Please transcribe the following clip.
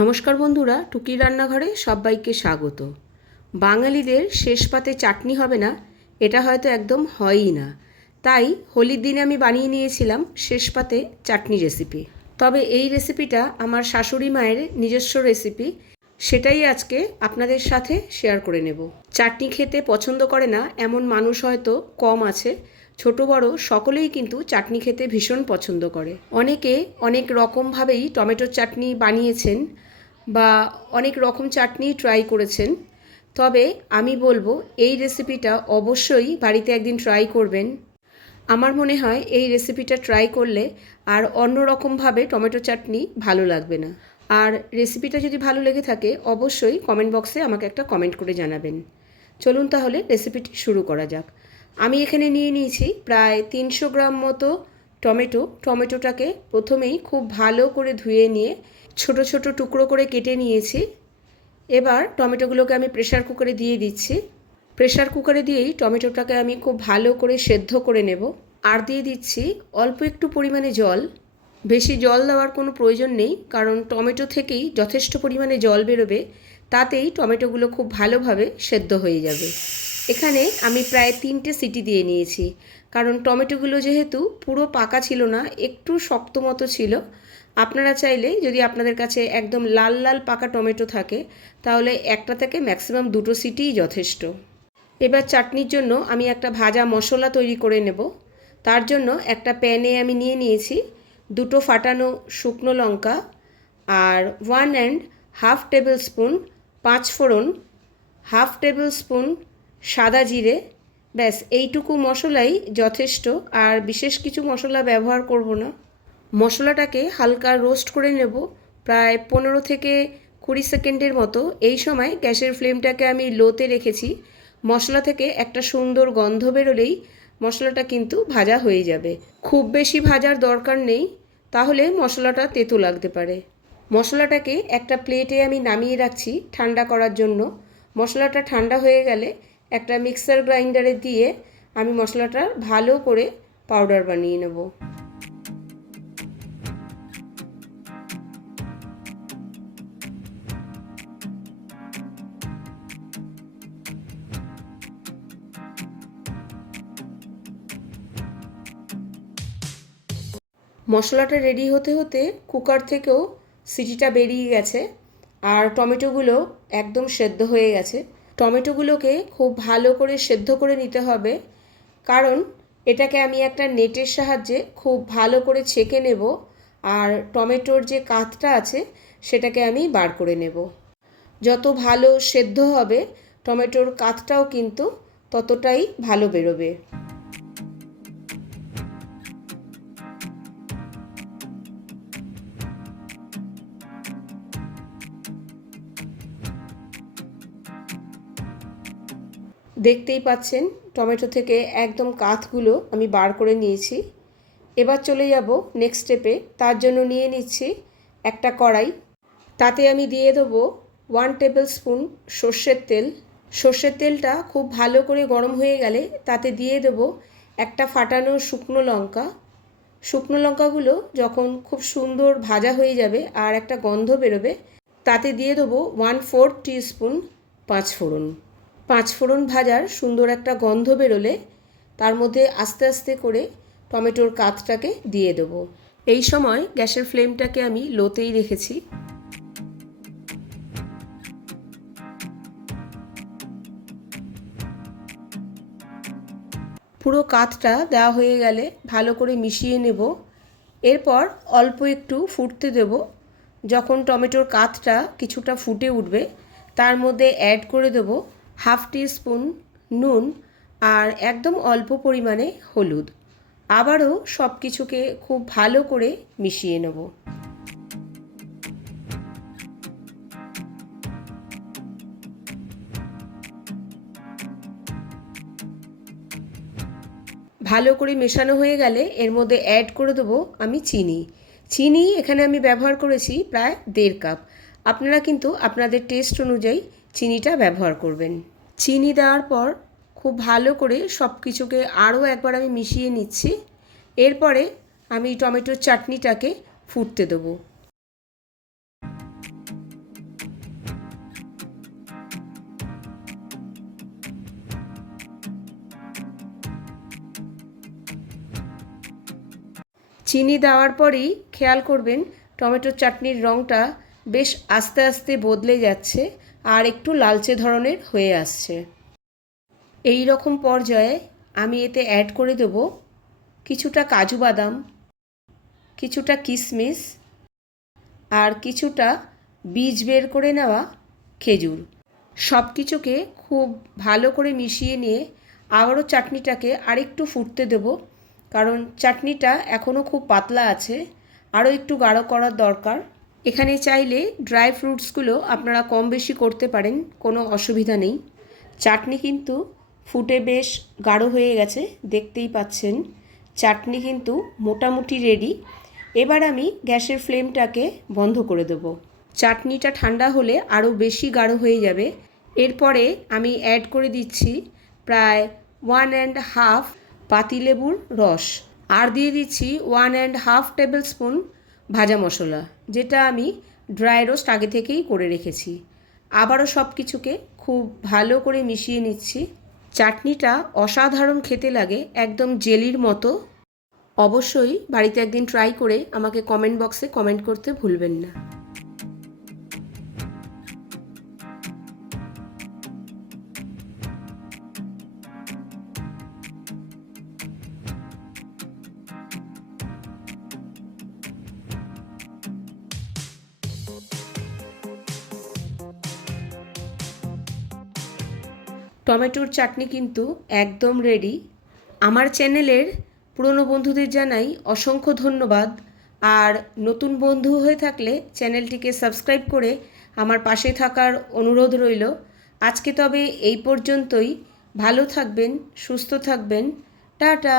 নমস্কার বন্ধুরা টুকি রান্নাঘরে সবাইকে স্বাগত। বাঙালিদের শেষ পাতে চাটনি হবে না, এটা হয়তো একদম হয়ই না। তাই হোলির দিনে আমি বানিয়ে নিয়েছিলাম শেষ পাতে চাটনি রেসিপি। তবে এই রেসিপিটা আমার শাশুড়ি মায়ের নিজস্ব রেসিপি, সেটাই আজকে আপনাদের সাথে শেয়ার করে নেব। চাটনি খেতে পছন্দ করে না, এমন মানুষ হয়তো কম আছে ছোট বড় সকলেই কিন্তু চাটনি খেতে ভীষণ পছন্দ করে। অনেকে অনেক রকমভাবেই টমেটোর চাটনি বানিয়েছেন বা অনেক রকম চাটনি ট্রাই করেছেন। তবে আমি বলব, এই রেসিপিটা অবশ্যই বাড়িতে একদিন ট্রাই করবেন। আমার মনে হয় এই রেসিপিটা ট্রাই করলে আর অন্য রকমভাবে টমেটো চাটনি ভালো লাগবে না। আর রেসিপিটা যদি ভালো লেগে থাকে, অবশ্যই কমেন্ট বক্সে আমাকে একটা কমেন্ট করে জানাবেন। চলুন তাহলে রেসিপিটি শুরু করা যাক। আমি এখানে নিয়ে নিয়েছি প্রায় তিনশো গ্রাম মতো টমেটো। টমেটোটাকে প্রথমেই খুব ভালো করে ধুয়ে নিয়ে ছোট ছোট টুকরো করে কেটে নিয়েছি। এবার টমেটোগুলোকে আমি প্রেশার কুকারে দিয়ে দিচ্ছি। প্রেশার কুকারে দিয়েই টমেটোটাকে আমি খুব ভালো করে সেদ্ধ করে নেব। আর দিয়ে দিচ্ছি অল্প একটু পরিমাণে জল। বেশি জল দেওয়ার কোনো প্রয়োজন নেই, কারণ টমেটো থেকেই যথেষ্ট পরিমাণে জল বেরোবে, তাতেই টমেটোগুলো খুব ভালোভাবে সেদ্ধ হয়ে যাবে। এখানে আমি প্রায় তিনটে সিটি দিয়ে নিয়েছি। কারণ টমেটোগুলো যেহেতু পুরো পাকা ছিল না, একটু শক্ত মতো ছিল, আপনারা চাইলে যদি আপনাদের কাছে একদম লাল লাল পাকা টমেটো থাকে, তাহলে একটা থেকে ম্যাক্সিমাম দুটো সিটিই যথেষ্ট। এবার চাটনির জন্য আমি একটা ভাজা মশলা তৈরি করে নেব। তার জন্য একটা প্যানে আমি নিয়ে নিয়েছি দুটো ফাটানো শুকনো লঙ্কা আর one and half tablespoon পাঁচ ফোড়ন হাফ টেবিল স্পুন সাদা জিরে, ব্যাস, এইটুকু মশলাই যথেষ্ট, আর বিশেষ কিছু মশলা ব্যবহার করব না। মশলাটাকে হালকা রোস্ট করে নেব, প্রায় পনেরো থেকে কুড়ি সেকেন্ডের মতো। এই সময় গ্যাসের ফ্লেমটাকে আমি লোতে রেখেছি। মশলা থেকে একটা সুন্দর গন্ধ বেরোলেই মশলাটা কিন্তু ভাজা হয়ে যাবে। খুব বেশি ভাজার দরকার নেই, তাহলে মশলাটা তেতো লাগতে পারে। মশলাটাকে একটা প্লেটে আমি নামিয়ে রাখছি ঠান্ডা করার জন্য। মশলাটা ঠান্ডা হয়ে গেলে একটা মিক্সার গ্রাইন্ডারে দিয়ে আমি মশলাটা ভালো করে পাউডার বানিয়ে নেব। মশলাটা রেডি হতে হতে কুকার থেকেও সিটিটা বেরিয়ে গেছে, আর টমেটোগুলো একদম সেদ্ধ হয়ে গেছে। টমেটোগুলোকে খুব ভালো করে সেদ্ধ করে নিতে হবে। কারণ এটাকে আমি একটা নেটের সাহায্যে খুব ভালো করে ছেঁকে নেব আর টমেটোর যে কাতটা আছে সেটাকে আমি বার করে নেব। যত ভালো সেদ্ধ হবে, টমেটোর কাতটাও কিন্তু ততটাই ভালো বেরোবে। দেখতেই পাচ্ছেন, টমেটো থেকে একদম কাঁথগুলো আমি বার করে নিয়েছি। এবার চলে যাব নেক্সট স্টেপে তার জন্য নিয়ে নিচ্ছি একটা কড়াই। তাতে আমি দিয়ে দেবো ওয়ান টেবিল স্পুন সর্ষের তেল। সর্ষের তেলটা খুব ভালো করে গরম হয়ে গেলে তাতে দিয়ে দেবো একটা ফাটানো শুকনো লঙ্কা। শুকনো লঙ্কাগুলো যখন খুব সুন্দর ভাজা হয়ে যাবে আর একটা গন্ধ বেরোবে, তাতে দিয়ে দেবো ওয়ান ফোর স্পুন পাঁচফোড়ন। পাঁচফোড়ন ভাজার সুন্দর একটা গন্ধ বেরোলে তার মধ্যে আস্তে আস্তে করে টমেটোর কাতটাকে দিয়ে দেবো। এই সময় গ্যাসের ফ্লেমটাকে আমি লোতেই রেখেছি। পুরো কাতটা দেওয়া হয়ে গেলে ভালো করে মিশিয়ে নেব। এরপর অল্প একটু ফুটতে দেব। যখন টমেটোর কাতটা কিছুটা ফুটে উঠবে, তার মধ্যে অ্যাড করে দেব। হাফ টি স্পুন নুন আর একদম অল্প পরিমাণে হলুদ। আবারও সব কিছুকে খুব ভালো করে মিশিয়ে নেব। ভালো করে মেশানো হয়ে গেলে এর মধ্যে অ্যাড করে দেবো আমি চিনি। চিনি এখানে আমি ব্যবহার করেছি প্রায় দেড় কাপ আপনারা কিন্তু আপনাদের টেস্ট অনুযায়ী চিনিটা ব্যবহার করবেন। চিনি দেওয়ার পর খুব ভালো করে সব কিছুকে আরও একবার আমি মিশিয়ে নিচ্ছি। এরপরে আমি টমেটোর চাটনিটাকে ফুটতে দেবো। চিনি দেওয়ার পরেই খেয়াল করবেন টমেটোর চাটনির রঙটা বেশ আস্তে আস্তে বদলে যাচ্ছে। আর একটু লালচে ধরনের হয়ে আসছে। এই রকম পর্যায়ে আমি এতে অ্যাড করে দেব কিছুটা কাজু বাদাম, কিছুটা কিশমিশ আর কিছুটা বীজ বের করে নেওয়া খেজুর। সব কিছুকে খুব ভালো করে মিশিয়ে নিয়ে আবারও চাটনিটাকে আরেকটু ফুটতে দেব, কারণ চাটনিটা এখনও খুব পাতলা আছে, আরও একটু গাঢ় করার দরকার। এখানে চাইলে ড্রাই ফ্রুটসগুলো আপনারা কম বেশি করতে পারেন, কোনো অসুবিধা নেই। চাটনি কিন্তু ফুটে বেশ গাঢ় হয়ে গেছে, দেখতেই পাচ্ছেন। চাটনি কিন্তু মোটামুটি রেডি এবার আমি গ্যাসের ফ্লেমটাকে বন্ধ করে দেবো। চাটনিটা ঠান্ডা হলে আরও বেশি গাঢ় হয়ে যাবে। এরপরে আমি অ্যাড করে দিচ্ছি প্রায় ওয়ান অ্যান্ড হাফ পাতিলেবুর রস। আর দিয়ে দিচ্ছি one and half tablespoon ভাজা মশলা, যেটা আমি ড্রাই রোস্ট আগে থেকেই করে রেখেছি। আবারও সব কিছুকে খুব ভালো করে মিশিয়ে নিচ্ছি। চাটনিটা অসাধারণ খেতে লাগে, একদম জেলির মতো। অবশ্যই বাড়িতে একদিন ট্রাই করে আমাকে কমেন্ট বক্সে কমেন্ট করতে ভুলবেন না। টমেটোর চাটনি কিন্তু একদম রেডি আমার চ্যানেলের পুরনো বন্ধুদের জানাই অসংখ্য ধন্যবাদ। আর নতুন বন্ধু হয়ে থাকলে চ্যানেলটিকে সাবস্ক্রাইব করে আমার পাশে থাকার অনুরোধ রইল। আজকে তবে এই পর্যন্তই। ভালো থাকবেন, সুস্থ থাকবেন। টাটা!